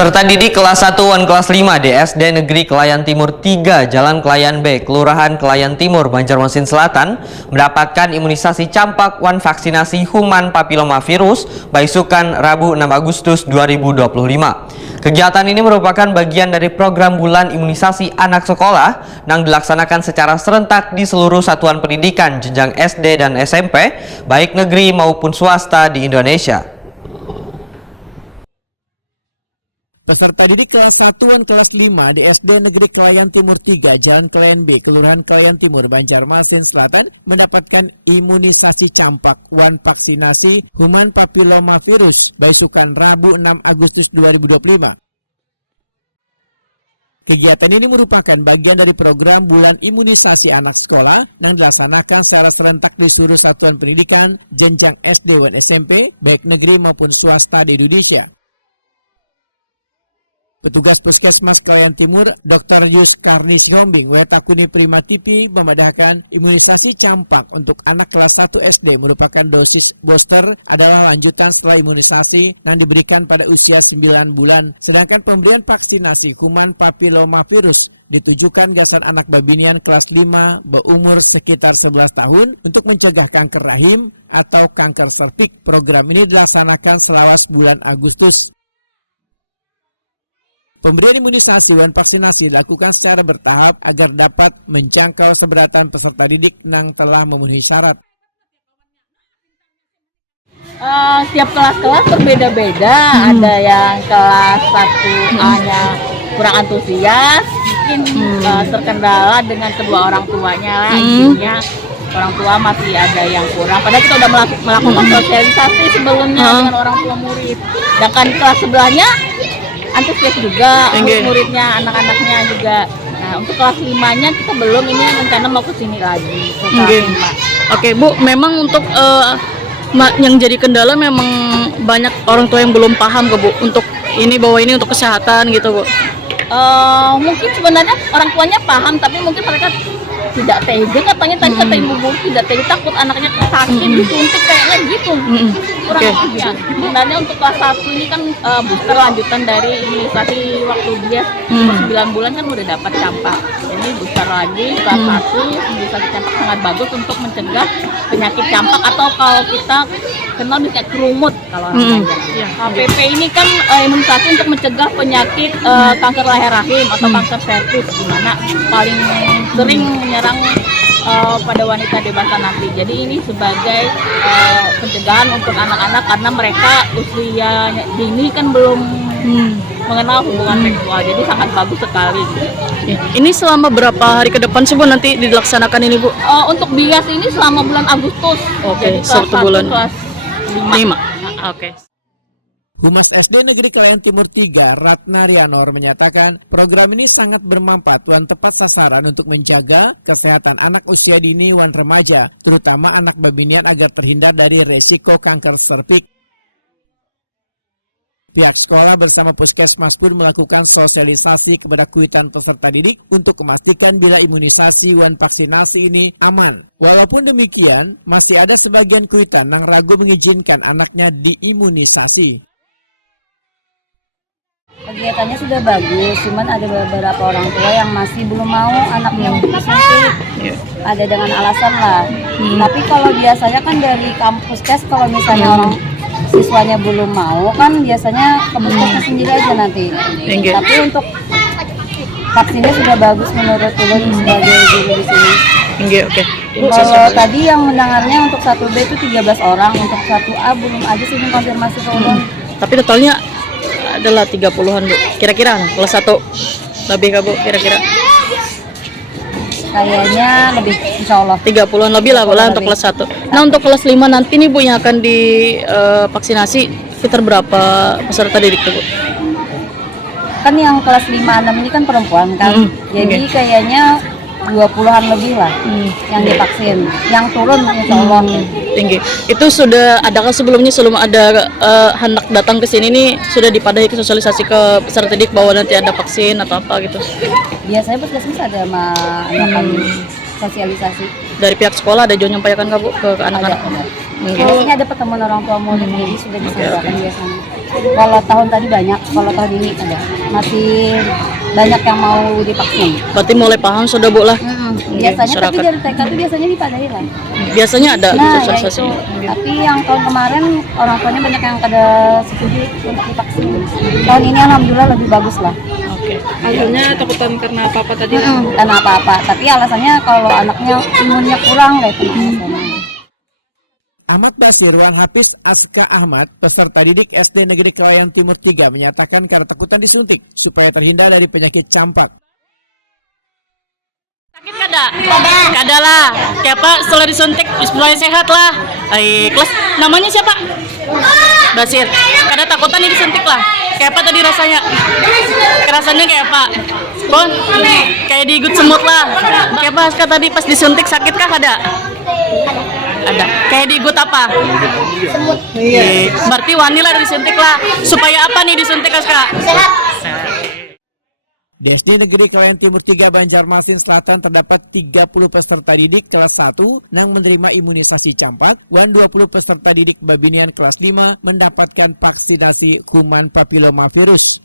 Peserta didik kelas 1 dan kelas 5 di SD Negeri Kelayan Timur 3, Jalan Kelayan B, Kelurahan Kelayan Timur, Banjarmasin Selatan mendapatkan imunisasi campak wan vaksinasi human papillomavirus Baisukan Rabu 6 Agustus 2025. Kegiatan ini merupakan bagian dari program bulan imunisasi anak sekolah yang dilaksanakan secara serentak di seluruh satuan pendidikan jenjang SD dan SMP, baik negeri maupun swasta di Indonesia. Peserta didik kelas 1 dan kelas 5 di SD Negeri Kelayan Timur 3, Jalan Kelayan B, Kelurahan Kelayan Timur, Banjarmasin Selatan mendapatkan imunisasi campak wan vaksinasi human papillomavirus Baisukan Rabu 6 Agustus 2025. Kegiatan ini merupakan bagian dari program bulan imunisasi anak sekolah yang dilaksanakan secara serentak di seluruh satuan pendidikan jenjang SD dan SMP, baik negeri maupun swasta di Indonesia. Petugas Puskesmas Kelayan Timur, Dr. Yus Karni Sihombing, Wetakuni Prima TV, memadahkan imunisasi campak untuk anak kelas 1 SD merupakan dosis booster adalah lanjutan setelah imunisasi yang diberikan pada usia 9 bulan. Sedangkan pemberian vaksinasi human papillomavirus ditujukan gasan anak babinian kelas 5 berumur sekitar 11 tahun untuk mencegah kanker rahim atau kanker serviks. Program ini dilaksanakan selawas bulan Agustus. Pemberian imunisasi dan vaksinasi dilakukan secara bertahap agar dapat menjangkau seberatan peserta didik yang telah memenuhi syarat. Setiap kelas-kelas berbeda-beda, ada yang kelas 1A-nya kurang antusias, mungkin terkendala dengan kedua orang tuanya lah, izinnya orang tua masih ada yang kurang. Padahal kita udah melakukan sosialisasi sebelumnya dengan orang tua murid. Sedangkan kelas sebelahnya antusias juga, murid-muridnya, anak-anaknya juga. Nah, untuk kelas 5-nya kita belum, ini rencana mau ke sini lagi, ke kelas 5. Oke, Bu, memang untuk yang jadi kendala memang banyak orang tua yang belum paham Bu, untuk ini bahwa ini untuk kesehatan gitu Bu. Mungkin sebenarnya orang tuanya paham, tapi mungkin mereka tidak tega, katanya tadi kata ibu guru tidak tega, takut anaknya sakit disuntik kayaknya gitu. Kurang lebih ya. Sebenarnya untuk kelas 1 ini kan booster lanjutan dari imunisasi waktu dia 9 bulan kan udah dapat campak. Jadi booster lagi kelas 1 imunisasi campak sangat bagus untuk mencegah penyakit campak atau kalau kita kenal dengan kerumut kalau orang Banjar. HPV ini kan imunisasi untuk mencegah penyakit kanker leher rahim atau kanker serviks, di mana paling sering menyerang pada wanita dewasa nanti. Jadi ini sebagai pencegahan untuk anak-anak karena mereka usia dini kan belum mengenal hubungan seksual. Jadi sangat bagus sekali. Ini selama berapa hari ke depan sih Bu nanti dilaksanakan ini Bu? Untuk bias ini selama bulan Agustus. Jadi kelas 1, kelas 5. Oke. Humas SD Negeri Kelayan Timur 3, Ratna Rianor menyatakan program ini sangat bermanfaat dan tepat sasaran untuk menjaga kesehatan anak usia dini dan remaja, terutama anak babinian agar terhindar dari resiko kanker serviks. Pihak sekolah bersama Puskesmas pun melakukan sosialisasi kepada kuitan peserta didik untuk memastikan bila imunisasi dan vaksinasi ini aman. Walaupun demikian, masih ada sebagian kuitan yang ragu mengizinkan anaknya diimunisasi. Kegiatannya sudah bagus, cuman ada beberapa orang tua yang masih belum mau anaknya untuk disuntik. Ada dengan alasan lah. Tapi kalau biasanya kan dari kampus kalau misalnya orang siswanya belum mau kan biasanya ke puskesmas sendiri aja nanti. Tapi untuk vaksinnya sudah bagus menurut Ulun sebagai guru di sini. Kalau tadi yang mendengarnya untuk 1B itu 13 orang, untuk 1A belum ada sih konfirmasi ke Ulun. Tapi totalnya adalah 30-an Bu. Kira-kira kelas 1 lebih ke Bu kira-kira? Kayaknya lebih, insya Allah 30-an lebih lah Bu lah untuk kelas 1. Nah untuk kelas 5 nanti nih Bu yang akan divaksinasi sekitar berapa peserta didik Bu? Kan yang kelas 5-6 ini kan perempuan kan, jadi kayaknya 20-an lebih lah yang divaksin, yang turun insya Allah tinggi. Itu sudah adakah sebelumnya sebelum ada hendak datang ke sini nih sudah dipadahi sosialisasi ke peserta didik bahwa nanti ada vaksin atau apa gitu? Biasanya puskesmas ada melakukan sosialisasi. Dari pihak sekolah ada juga nyampaikan ke Bu ke anak-anak? Ada. Biasanya ada pertemuan orang tua murid, jadi sudah disediakan biasanya. Kalau tahun tadi banyak, kalau tahun ini ada. Masih banyak yang mau divaksin. Berarti mulai paham sudah Bu lah. Biasanya, tapi masyarakat. dari TK itu biasanya dipadahi lah. Biasanya ada Nah, gitu ya prosesnya. itu. Tapi yang tahun kemarin orang tuanya banyak yang kada setuju untuk divaksin. Tahun ini alhamdulillah lebih bagus lah. Alasannya takutan karena apa-apa tadi? Karena apa-apa. Tapi alasannya kalau anaknya imunnya kurang gitu. Ahmad Basir, Wan Hafiz Aska Ahmad, peserta didik SD Negeri Kelayan Timur 3 menyatakan karena takutan disuntik supaya terhindar dari penyakit campak. Sakit kada lah. Siapa setelah disuntik supaya sehat lah. Kelas namanya siapa? Basir. Kada takutan ini disuntik lah. Kayak apa tadi rasanya? Rasanya kayak apa? Oh, kayak diigut semut lah. Kayak apa Aska tadi pas disuntik sakit kah kada? Ada. Kayak diigut apa? Semut. Iya. Berarti wani lah disuntik lah. Supaya apa nih disuntik Aska? Sehat. Di SD Negeri Kelayan Timur 3 Banjarmasin Selatan terdapat 30 peserta didik kelas 1 yang menerima imunisasi campak, dan 20 peserta didik babinian kelas 5 mendapatkan vaksinasi kuman papilomavirus.